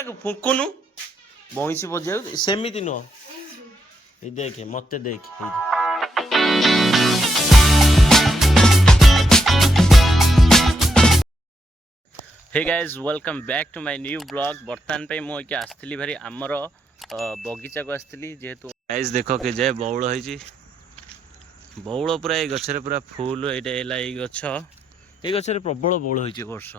ଫୁଙ୍କୁନୁ ବଇଁଶୀ ବଜେଇବାକୁ ସେମିତି ନୁହଁ। ଏଇ ଦେଖେ ମତେ ଦେଖେ hey guys welcome back to my new blog. बर्तमान पे मुझे आसती भारी आमर बगीचा को आसती जेहेतु गाइज देख के जाए बौल होती बौल पूरा ये गचर पूरा फुल यहाँ ये गचर प्रबल बौल होती वर्ष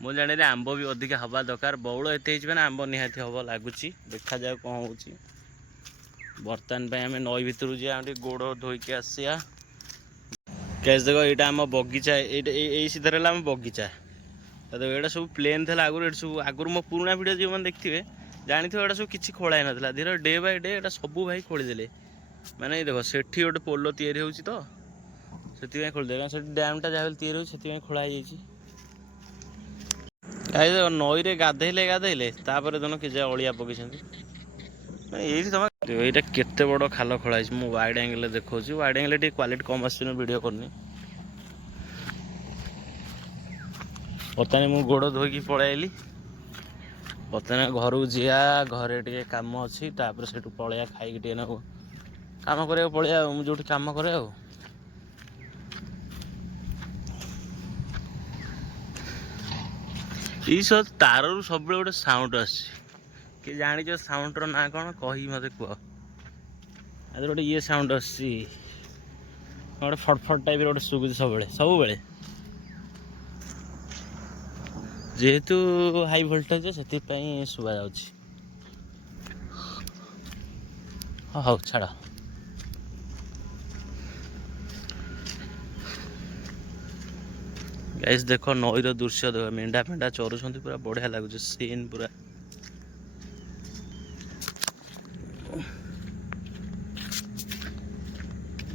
मुझे जानी आंब भी अधिका हवा दरकार बौल एत मैंने आंब निहाती हम लगुच देखा जाए कौन हो बर्तमान आम नई भितर जाए गोड़ धोईकी आसिया गाइज देख यहाँ आम बगीचा यही सीधार आम बगीचा यहाँ सब प्लेन था आगुरी सब आगुरी मो पुराना वीडियो जो मैंने देखते जानी थे सब किसी खोला ना धीरे डे बाय डे यहाँ सब भाई खोलीदे माने देख से गोटे पोल तैयारी हो तो से खोलीदे से डैमटा जहाँ तैयारी हो खोला नई रे गाधेले गाधेले दोनों कि अलिया पकई ये तुम यहाँ केते बड़ खाल खोलाई मुझे वाइड एंगल देखा वाइड एंगल क्वालिटी कम आस वीडियो करनी बर्तमान मु गोड़ धोईकी पलैली बर्तमान घर को जा घरे टे कम अच्छी से पलैया खाई टे कम कर पलैया जो कम करे सब तार सब गोटे साउंड आस जानी साउंड ना कौन कही मत कह गोटे ये साउंड आसी गोटे फटफट टाइप गोटे सुबुद सब जेहेतु हाई वोल्टेज से शुभा जा हाँ छाड़ गाइस देख नईर दृश्य देख मेढा फेंडा चरुंच पूरा बढ़िया लगुच सीन पूरा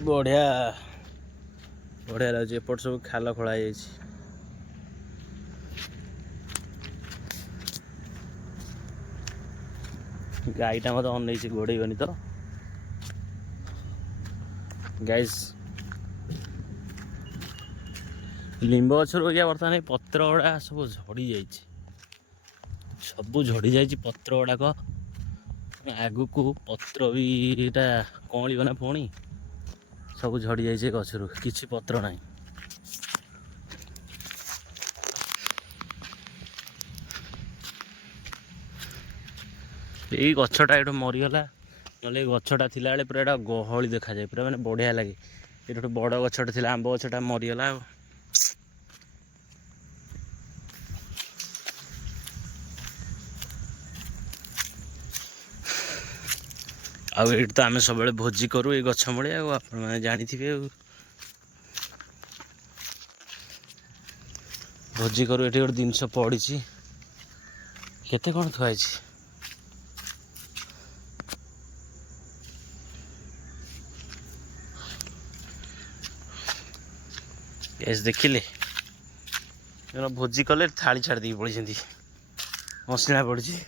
बढ़िया बढ़िया लगे एपट सब खाल खोल गाईटा मत अन गोड़ेबनी तो गाइस लिंब गचर क्या बर्तमान पत्र गुड़ा सब झड़ी जा सब झड़ी जा पत्र गुड़ाक आगु को पत्र भी कौन ना पुणी सब झड़ी जाए गचर किसी पत्र ना यही गछटा ये मरीगला ना गछटा थिला बेले पूरा गहली देखा जाए पूरा मैंने बढ़िया लगे ये गोटे बड़ गछटा थिला आंब गछटा मरीगला ये तो आम सब भोजी करूँ ये गछ मूले आपने जानी भोजी करूँ ये गोटे जिनस पड़ी केते कौन थुआई गैस देखिले भोजी कले थाली छाड़ दी पड़ी मसला पड़ी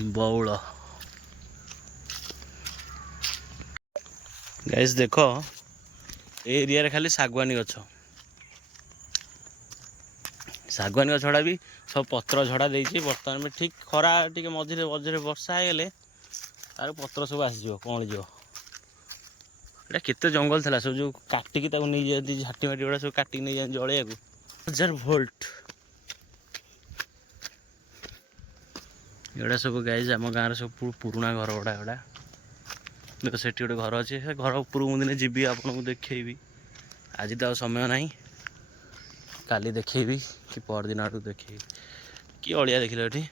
बौल गैस देख एरिया खाली सागवानी गछ सागवानी गछड़ा भी सब पत्र झड़ा देती बर्तमान में ठीक खरा टी मझे मझे वर्षा होगले तार पत्र सब आसीज कौन जो ये केते जंगल था सब जो काटिकी नहीं जाती झाटी माटी गुड़ा सब काटिक नहीं जाती जलिया 1000 वोल्ट एड़ा सब गाइज आम गाँव सब पुराना घर गुड़ा एड़ा देख से गोटे घर अच्छे से घर उपरू मुझे जी आपको देखी आज तो समय ना काली देखी कि परदिन आड़ देखी कि अलिया देखिल ये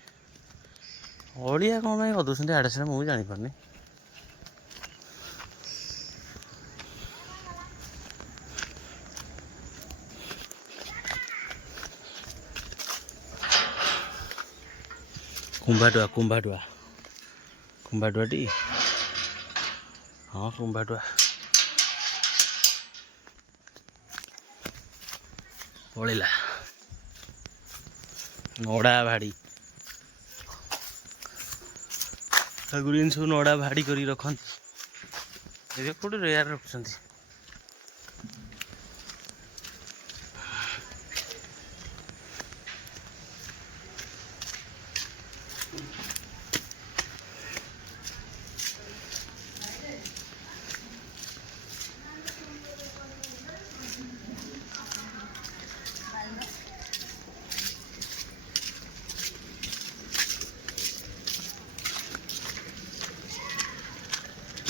अलिया कौन गदुंट आड़े से मुझे जापारे कुंभाटुआ कुंभाटुआ कुंभाटुआ टी हाँ कुंभाटुआ पड़ेगा नड़ा भाड़ी आगुरी सब नड़ा भाड़ी कर रखते कौटे रेयर रखुंट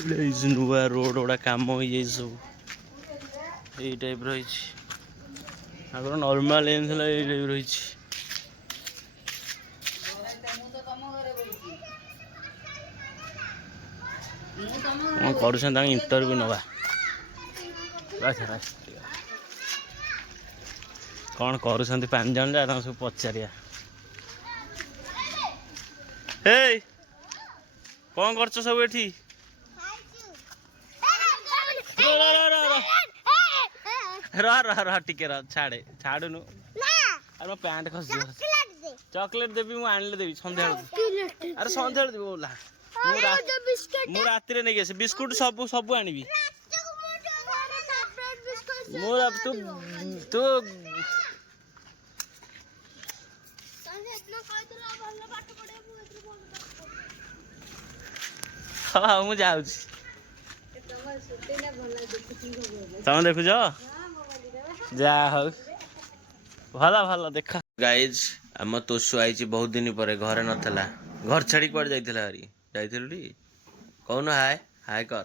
नुआ रोड गुड़ा कम हो सब यही टाइप रही आगर नॉर्मल लेन था ये टाइप रही कौन कर इंटरव्यू नवा कौन कर पांच जन जा सब पचारिया कौन कर सब एठी टिके छाड़े छाड़ुनु अरे पैंट खस चॉकलेट देवी मु आनले देवी संध्या अरे संध्या देवी बोला मु राति रे नहीं बिस्कुट सब सब आनिबी मु तू तू हाँ मु जाऊँ तुम देखु जा हौ भल भल देख गाइज आम तोसु आई बहुत दिन पर घरे नथला घर छाड़ी कुआडे जाइथिला हरी जाइथिलुटी कौन हाय हाय कर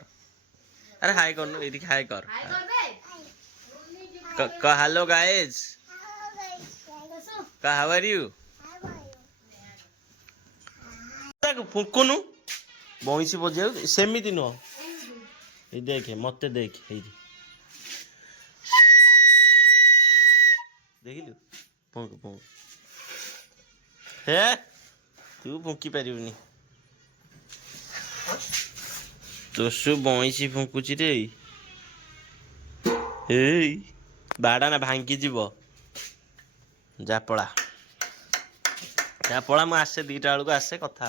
अरे हाय कर ये हाय कर hello guys how are you फुकुनु बंशी बजे सेमिति नुह ये देखे मत देख देखिलु फुंक फुंक हे तू फुंकी पारिबुनी तोसु बंशी फुंकुची रे बाड़ा ना भांगी जीव जा पड़ा मु आसे 2टा बेलू आसे कथा